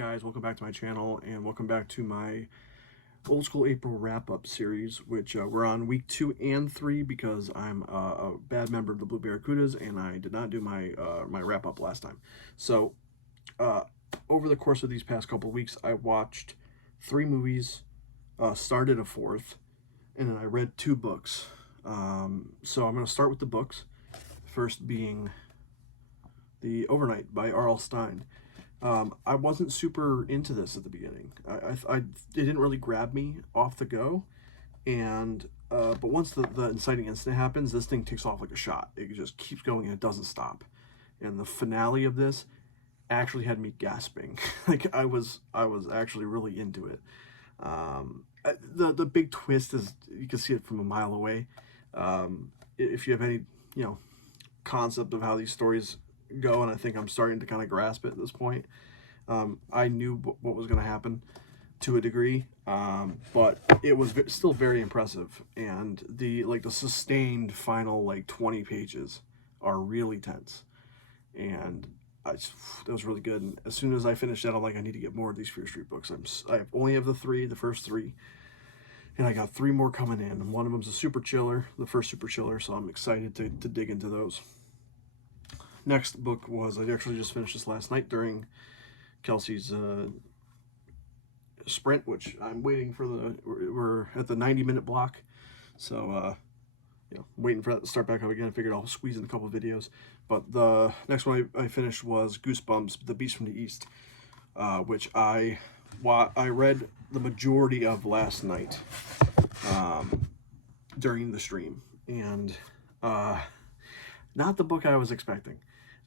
Guys, welcome back to my channel and welcome back to my Old School April wrap-up series, which we're on week 2 and 3 because I'm a bad member of the Blue Barracudas and I did not do my my wrap-up last time. So uh, over the course of these past couple weeks, I watched 3 movies, started a 4th, and then I read 2 books. So I'm going to start with the books, first being The Overnight by R.L. Stine. I wasn't super into this at the beginning. It didn't really grab me off the go, and but once the inciting incident happens, this thing takes off like a shot. It just keeps going and it doesn't stop. And the finale of this actually had me gasping. Like I was actually really into it. The big twist is you can see it from a mile away. If you have any concept of how these stories go, and I think I'm starting to kind of grasp it at this point. I knew what was going to happen to a degree, but it was still very impressive, and the sustained final 20 pages are really tense, and that was really good. And as soon as I finished that, I'm like, I need to get more of these Fear Street books. I only have the first 3, and I got 3 more coming in, and one of them's a super chiller, the first super chiller, so I'm excited to dig into those. Next book was, I actually just finished this last night during Kelsey's sprint, which I'm waiting for we're at the 90-minute block. So, waiting for that to start back up again. I figured I'll squeeze in a couple of videos. But the next one I finished was Goosebumps, The Beast from the East, which I read the majority of last night during the stream. And not the book I was expecting.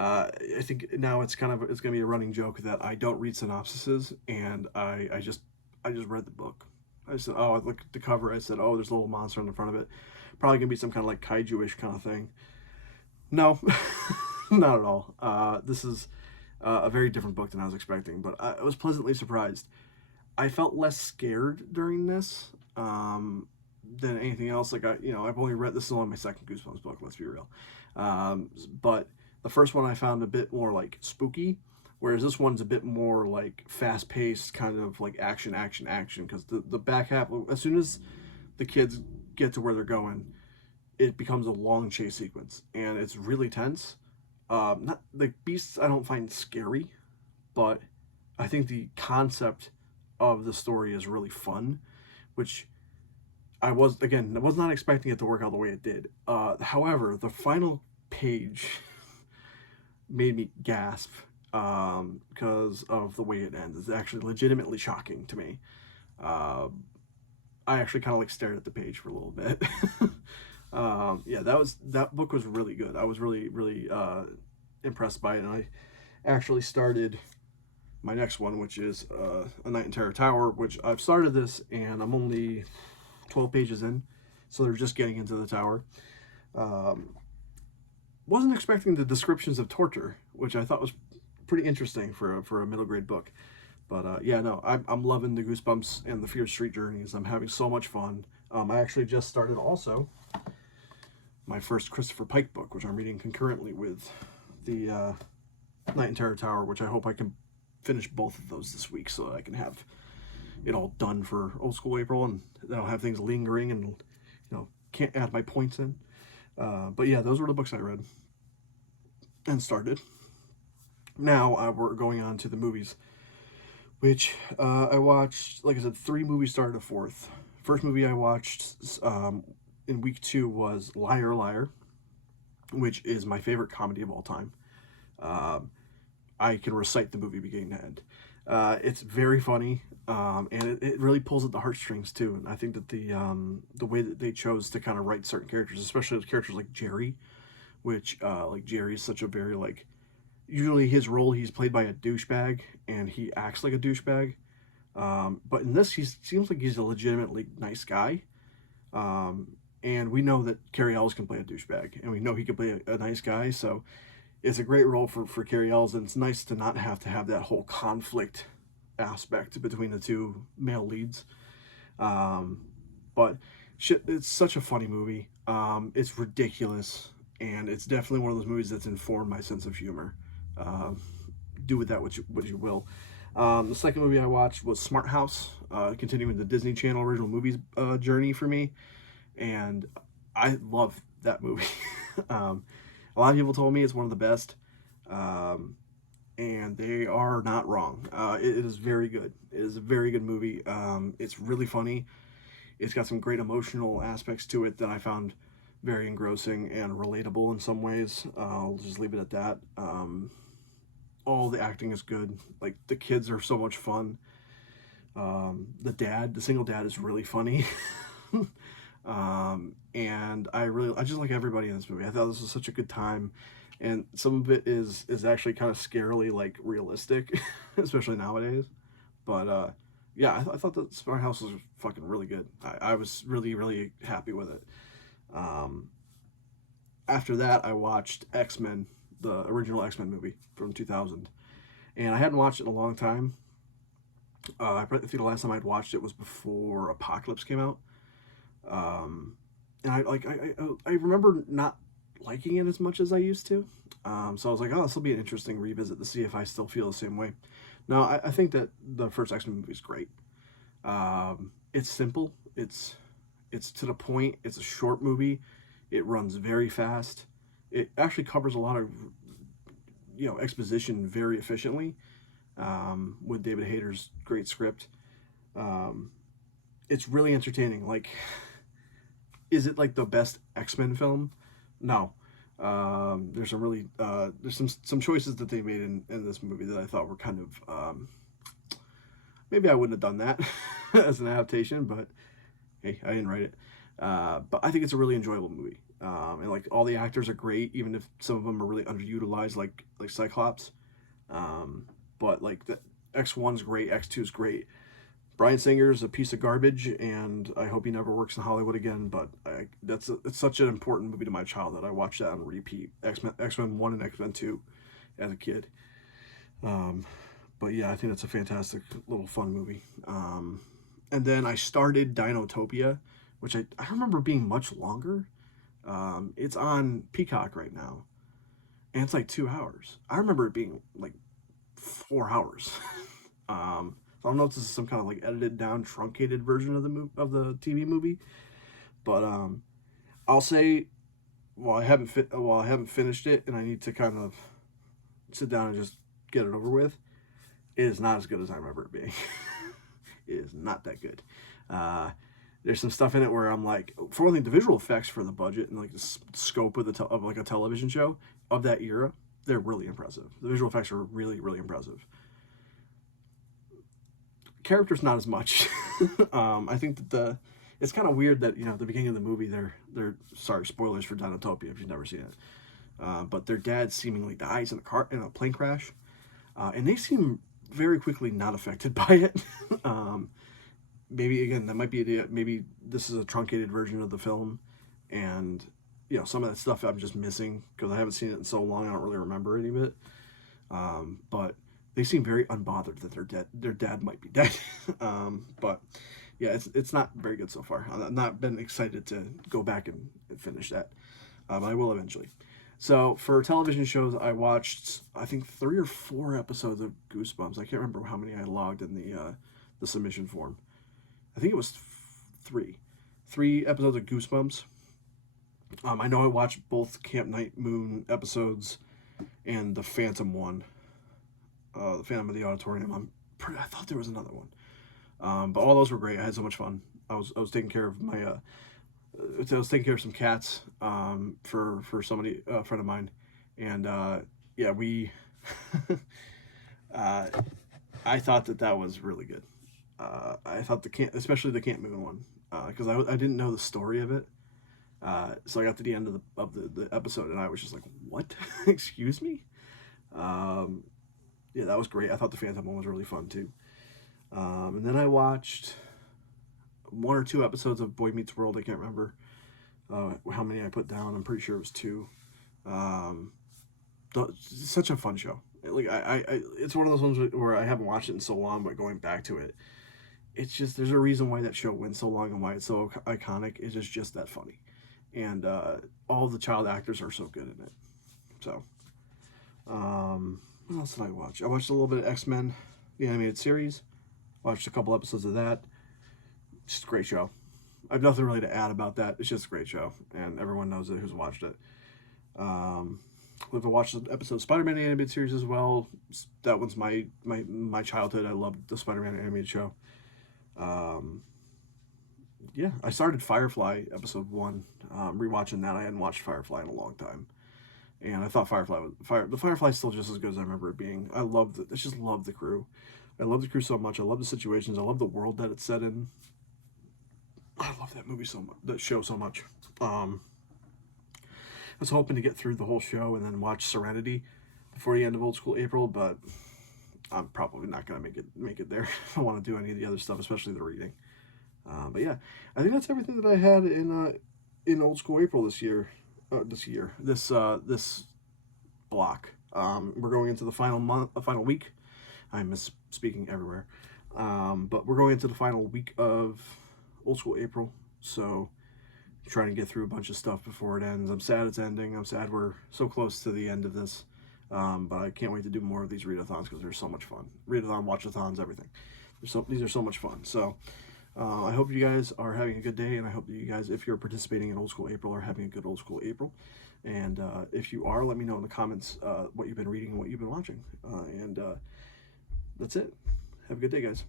I think now it's going to be a running joke that I don't read synopsises, and I just read the book. I said, oh, I looked at the cover. I said, oh, there's a little monster on the front of it. Probably going to be some kind of like kaiju-ish kind of thing. No, not at all. This is a very different book than I was expecting, but I was pleasantly surprised. I felt less scared during this than anything else. Like I've only read, this is only my second Goosebumps book, let's be real. But the first one I found a bit more like spooky, whereas this one's a bit more like fast-paced, kind of like action, because the back half, as soon as the kids get to where they're going, it becomes a long chase sequence, and it's really tense. Not the beasts I don't find scary, but I think the concept of the story is really fun, which I was not expecting it to work out the way it did. However, the final page made me gasp because of the way it ends. It's actually legitimately shocking to me. I actually kind of like stared at the page for a little bit. Yeah, that book was really good. I was really impressed by it, and I actually started my next one, which is A Night in Terror Tower, which I've started this, and I'm only 12 pages in, so they're just getting into the tower. Wasn't expecting the descriptions of torture, which I thought was pretty interesting for a middle grade book. But yeah, no, I'm loving the Goosebumps and the Fear Street journeys. I'm having so much fun. I actually just started also my first Christopher Pike book, which I'm reading concurrently with the Night in Terror Tower, which I hope I can finish both of those this week so that I can have it all done for Old School April, and I don't have things lingering and can't add my points in. But yeah, those were the books I read and started. Now we're going on to the movies, which I watched, like I said, 3 movies, started a 4th. First movie I watched in week 2 was Liar Liar, which is my favorite comedy of all time. I can recite the movie beginning to end. It's very funny, and it really pulls at the heartstrings too. And I think that the way that they chose to kind of write certain characters, especially characters like Jerry, which like Jerry is such a very usually his role, he's played by a douchebag and he acts like a douchebag. But in this, he seems like he's a legitimately nice guy. And we know that Cary Elwes can play a douchebag, and we know he can play a nice guy. So it's a great role for Cary Elwes, and it's nice to not have to have that whole conflict aspect between the 2 male leads. But shit, it's such a funny movie. It's ridiculous, and it's definitely one of those movies that's informed my sense of humor. Do with that what you will. The second movie I watched was Smart House, continuing the Disney Channel original movies journey for me, and I love that movie. um, a lot of people told me it's one of the best, um, and they are not wrong. It is very good. It is a very good movie. It's really funny. It's got some great emotional aspects to it that I found very engrossing and relatable in some ways. I'll just leave it at that. All the acting is good. Like the kids are so much fun. The single dad, is really funny. And I just like everybody in this movie. I thought this was such a good time, and some of it is actually kind of scarily like realistic, especially nowadays. But yeah, I thought that Smart House was fucking really good. I was really really happy with it. Um, After that, I watched X-Men, the original X-Men movie from 2000, and I hadn't watched it in a long time. I think the last time I'd watched it was before Apocalypse came out. Um, and I remember not liking it as much as I used to. So I was like, oh, this will be an interesting revisit to see if I still feel the same way. No, I think that the first X-Men movie is great. It's simple. It's to the point. It's a short movie. It runs very fast. It actually covers a lot of exposition very efficiently, with David Hayter's great script. Um, it's really entertaining. Like, is it like the best X-Men film? No. There's some really there's some choices that they made in this movie that I thought were kind of maybe I wouldn't have done that as an adaptation, but hey, I didn't write it. But I think it's a really enjoyable movie. And like all the actors are great, even if some of them are really underutilized, like Cyclops. But like the X1's great, X2's great. Bryan Singer's a piece of garbage, and I hope he never works in Hollywood again. But it's such an important movie to my childhood. I watched that on repeat. X Men 1 and X Men 2 as a kid. Um, but yeah, I think that's a fantastic little fun movie. And then I started Dinotopia, which I remember being much longer. It's on Peacock right now, and it's like 2 hours. I remember it being like 4 hours. So I don't know if this is some kind of like edited down, truncated version of the TV movie, but I'll say while I haven't finished it, and I need to kind of sit down and just get it over with. It is not as good as I remember it being. It is not that good. Uh, there's some stuff in it where I'm like, for one thing, the visual effects for the budget and like the scope of of like a television show of that era, they're really impressive. The visual effects are really really impressive. Characters not as much. I think that the it's kind of weird that at the beginning of the movie they're sorry, spoilers for Dinotopia if you've never seen it, but their dad seemingly dies in a plane crash, and they seem very quickly not affected by it. Maybe again that might be maybe this is a truncated version of the film, and some of that stuff I'm just missing because I haven't seen it in so long I don't really remember any of it. But they seem very unbothered that their dad might be dead. But yeah, it's not very good so far. I've not been excited to go back and finish that, but I will eventually. So for television shows, I watched I think 3 or 4 episodes of Goosebumps. I can't remember how many I logged in the submission form. I think it was 3 episodes of Goosebumps. I know I watched both Camp Night Moon episodes and the Phantom one, the Phantom of the Auditorium. I thought there was another one, but all those were great. I had so much fun. I was taking care of my I was taking care of some cats for somebody a friend of mine, and yeah we I thought that was really good. I thought especially the Camp Moon one, because I didn't know the story of it. So I got to the end of the episode and I was just like, what? Excuse me? Yeah, that was great. I thought the Phantom one was really fun too. And then I watched 1 or 2 episodes of Boy Meets World. I can't remember how many I put down. I'm pretty sure it was 2. Um, Such a fun show. Like it's one of those ones where I haven't watched it in so long, but going back to it, it's just there's a reason why that show went so long and why it's so iconic. It is just that funny, and all the child actors are so good in it. So, what else did I watch? I watched a little bit of X-Men. the animated series. Watched a couple episodes of that. Just a great show. I have nothing really to add about that. It's just a great show, and everyone knows it who's watched it. I've watched an episode of Spider-Man animated series as well. That one's my childhood. I loved the Spider-Man animated show. Yeah, I started Firefly episode 1. Rewatching that, I hadn't watched Firefly in a long time, and I thought the Firefly's still just as good as I remember it being. I just love the crew. I love the crew so much. I love the situations. I love the world that it's set in. I love that movie so much. That show so much. I was hoping to get through the whole show and then watch Serenity before the end of Old School April, but I'm probably not gonna make it there if I want to do any of the other stuff, especially the reading. But yeah, I think that's everything that I had in Old School April this year. This block. We're going into the final week. I miss speaking everywhere. But we're going into the final week of Old School April, so trying to get through a bunch of stuff before it ends. I'm sad it's ending. I'm sad we're so close to the end of this. But I can't wait to do more of these readathons because they're so much fun. Readathon, watchathons, everything. These are so much fun. So I hope you guys are having a good day, and I hope that you guys, if you're participating in Old School April, are having a good Old School April. And if you are, let me know in the comments what you've been reading and what you've been watching. And that's it. Have a good day, guys.